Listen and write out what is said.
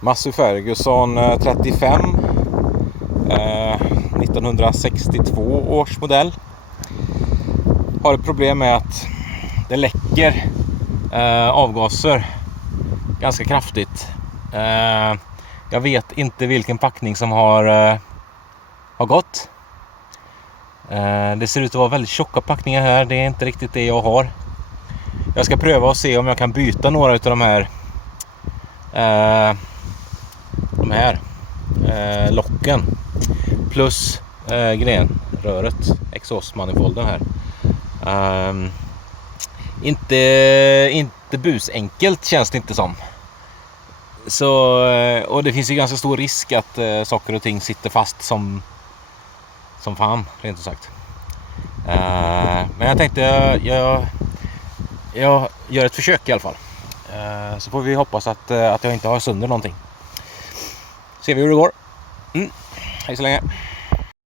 Massey Ferguson 35 1962 års modell. Har ett problem med att det läcker avgaser ganska kraftigt. Jag vet inte vilken packning som har gått. Det ser ut att vara väldigt tjocka packningar här. Det är inte riktigt det jag har. Jag ska pröva och se om jag kan byta några av de här locken plus grenröret, exhaustmanifolden här. Inte busenkelt känns det inte som. Så, och det finns ju ganska stor risk att saker och ting sitter fast som fan, rent ut sagt. Men jag tänkte jag gör ett försök i alla fall. Så får vi hoppas att jag inte har sönder någonting. Ser vi hur det går. Hej så länge.